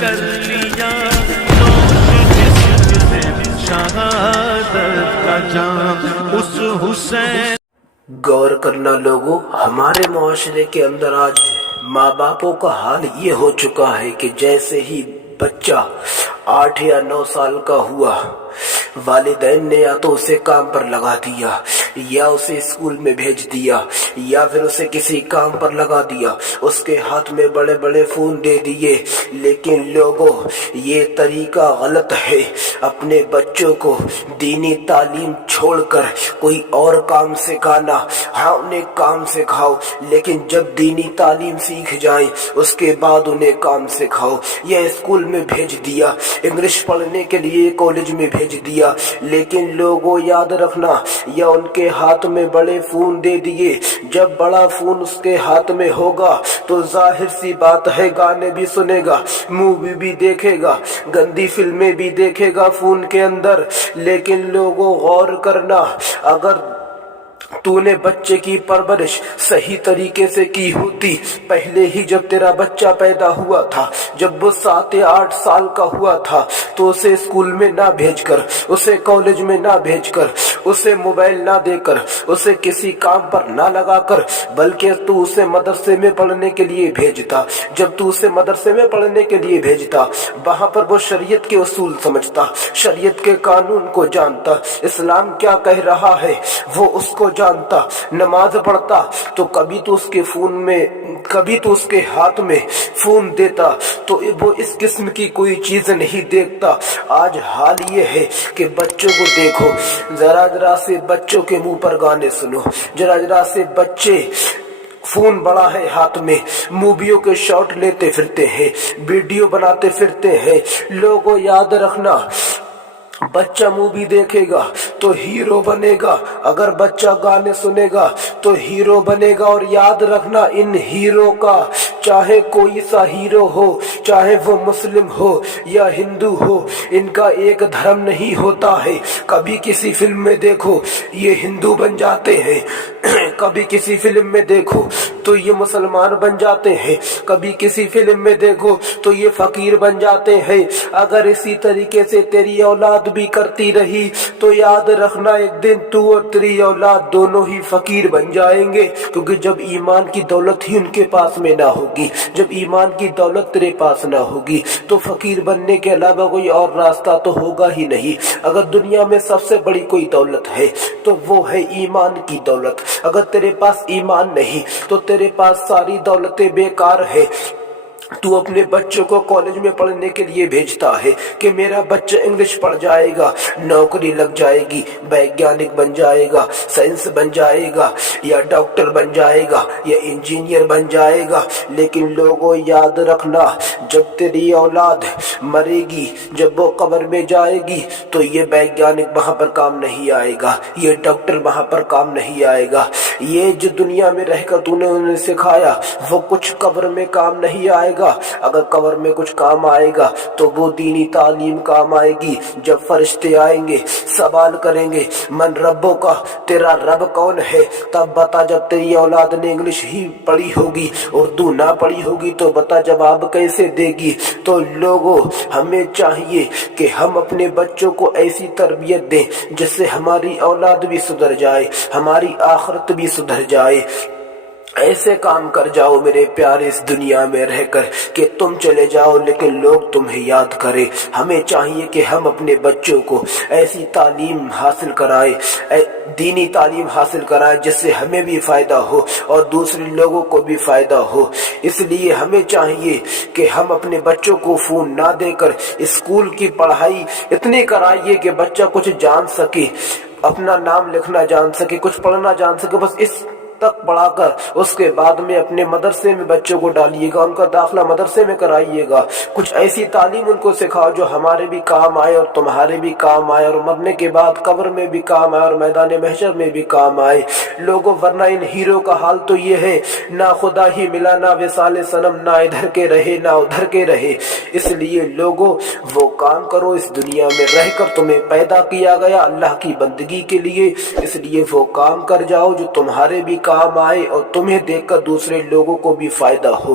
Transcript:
کر لیا نوش جسم سے شہادت کا جام اس حسین۔ غور کرنا لوگوں، ہمارے معاشرے کے اندر آج ماں باپوں کا حال یہ ہو چکا ہے کہ جیسے ہی بچہ 8 یا 9 سال کا ہوا، والدین نے یا تو اسے کام پر لگا دیا یا اسے اسکول میں بھیج دیا یا پھر اسے کسی کام پر لگا دیا، اس کے ہاتھ میں بڑے بڑے فون دے دیے۔ لیکن لوگوں، یہ طریقہ غلط ہے۔ اپنے بچوں کو دینی تعلیم چھوڑ کر کوئی اور کام سکھانا، ہاں انہیں کام سکھاؤ، لیکن جب دینی تعلیم سیکھ جائیں اس کے بعد انہیں کام سکھاؤ۔ یا اسکول میں بھیج دیا، انگلش پڑھنے کے لیے کالج میں بھیج دیا، لیکن لوگوں یاد رکھنا، یا ان کے ہاتھ میں بڑے فون دے دیے۔ جب بڑا فون اس کے ہاتھ میں ہوگا تو ظاہر سی بات ہے گانے بھی سنے گا، مووی بھی دیکھے گا، گندی فلمیں بھی دیکھے گا فون کے اندر۔ لیکن لوگوں غور کرنا، اگر تو نے بچے کی پرورش صحیح طریقے سے کی ہوتی، پہلے ہی جب تیرا بچہ پیدا ہوا تھا، جب وہ 7 یا 8 سال کا ہوا تھا، تو اسے اسکول میں نہ بھیج کر، اسے کالج میں نہ بھیج کر، اسے موبائل نہ دے کر، اسے کسی کام پر نہ لگا کر، بلکہ تو اسے مدرسے میں پڑھنے کے لیے بھیجتا۔ جب تو اسے مدرسے میں پڑھنے کے لیے بھیجتا، وہاں پر وہ شریعت کے اصول سمجھتا، شریعت کے قانون کو جانتا، اسلام کیا کہہ رہا ہے وہ اس کو جانتا، نماز پڑھتا، تو کبھی تو اس کے فون میں، کبھی تو اس کے ہاتھ میں فون دیتا تو وہ اس قسم کی کوئی چیز نہیں دیکھتا۔ آج حال یہ ہے کہ بچوں کو دیکھو، ذرا ذرا سے بچوں کے منہ پر گانے سنو، ذرا ذرا سے بچے، فون بڑا ہے ہاتھ میں، موویوں کے شارٹ لیتے پھرتے ہیں، ویڈیو بناتے پھرتے ہیں۔ لوگوں یاد رکھنا، بچہ مووی دیکھے گا تو ہیرو بنے گا، اگر بچہ گانے سنے گا تو ہیرو بنے گا۔ اور یاد رکھنا، ان ہیرو کا چاہے کوئی سا ہیرو ہو، چاہے وہ مسلم ہو یا ہندو ہو، ان کا ایک دھرم نہیں ہوتا ہے۔ کبھی کسی فلم میں دیکھو یہ ہندو بن جاتے ہیں، کبھی کسی فلم میں دیکھو تو یہ مسلمان بن جاتے ہیں، کبھی کسی فلم میں دیکھو تو یہ فقیر بن جاتے ہیں۔ اگر اسی طریقے سے تیری اولاد بھی کرتی رہی تو یاد رکھنا، ایک دن تو اور تیری اولاد دونوں ہی فقیر بن جائیں گے، کیونکہ جب ایمان کی دولت ہی ان کے پاس میں نہ ہوگی، جب ایمان کی دولت تیرے پاس نہ ہوگی تو فقیر بننے کے علاوہ کوئی اور راستہ تو ہوگا ہی نہیں۔ اگر دنیا میں سب سے بڑی کوئی دولت ہے تو وہ ہے ایمان کی دولت۔ اگر تیرے پاس ایمان نہیں تو تیرے پاس ساری دولتیں بیکار ہے۔ تو اپنے بچوں کو کالج میں پڑھنے کے لیے بھیجتا ہے کہ میرا بچہ انگلش پڑھ جائے گا، نوکری لگ جائے گی، ویگیانک بن جائے گا، سائنس بن جائے گا، یا ڈاکٹر بن جائے گا، یا انجینئر بن جائے گا۔ لیکن لوگوں یاد رکھنا، جب تیری اولاد مرے گی، جب وہ قبر میں جائے گی تو یہ ویگیانک وہاں پر کام نہیں آئے گا، یہ ڈاکٹر وہاں پر کام نہیں آئے گا۔ یہ جو دنیا میں رہ کر تو نے انہیں سکھایا وہ کچھ قبر میں کام نہیں آئے گا۔ اگر قبر میں کچھ کام آئے گا تو وہ دینی تعلیم کام آئے گی۔ جب فرشتے آئیں گے، سوال کریں گے من ربوں کا، تیرا رب کون ہے، تب بتا۔ جب تیری اولاد نے انگلش ہی پڑھی ہوگی، اردو نہ پڑھی ہوگی تو بتا جواب کیسے دے گی۔ تو لوگوں، ہمیں چاہیے کہ ہم اپنے بچوں کو ایسی تربیت دیں جس سے ہماری اولاد بھی سدھر جائے، ہماری آخرت بھی سدھر جائے۔ ایسے کام کر جاؤ میرے پیارے اس دنیا میں رہ کر کہ تم چلے جاؤ لیکن لوگ تمہیں یاد کریں۔ ہمیں چاہیے کہ ہم اپنے بچوں کو ایسی تعلیم حاصل کرائیں، دینی تعلیم حاصل کرائیں جس سے ہمیں بھی فائدہ ہو اور دوسرے لوگوں کو بھی فائدہ ہو۔ اس لیے ہمیں چاہیے کہ ہم اپنے بچوں کو فون نہ دے کر اسکول کی پڑھائی اتنی کرائیے کہ بچہ کچھ جان سکے، اپنا نام لکھنا جان سکے، کچھ پڑھنا جان سکے، بس اس تک پڑھا کر اس کے بعد میں اپنے مدرسے میں بچوں کو ڈالیے گا، ان کا داخلہ مدرسے میں کرائیے گا۔ کچھ ایسی تعلیم ان کو سکھاؤ جو ہمارے بھی کام آئے اور تمہارے بھی کام آئے، اور مرنے کے بعد قبر میں بھی کام آئے اور میدان محشر میں بھی کام آئے۔ لوگوں، ورنہ ان ہیرو کا حال تو یہ ہے، نہ خدا ہی ملا، نہ وصال صنم، نہ ادھر کے رہے نہ ادھر کے رہے۔ اس لیے لوگوں، وہ کام کرو، اس دنیا میں رہ کر تمہیں پیدا کیا گیا اللہ کی بندگی کے لیے، اس لیے وہ کام کر جاؤ جو تمہارے بھی کام آئے اور تمہیں دیکھ کر دوسرے لوگوں کو بھی فائدہ ہو۔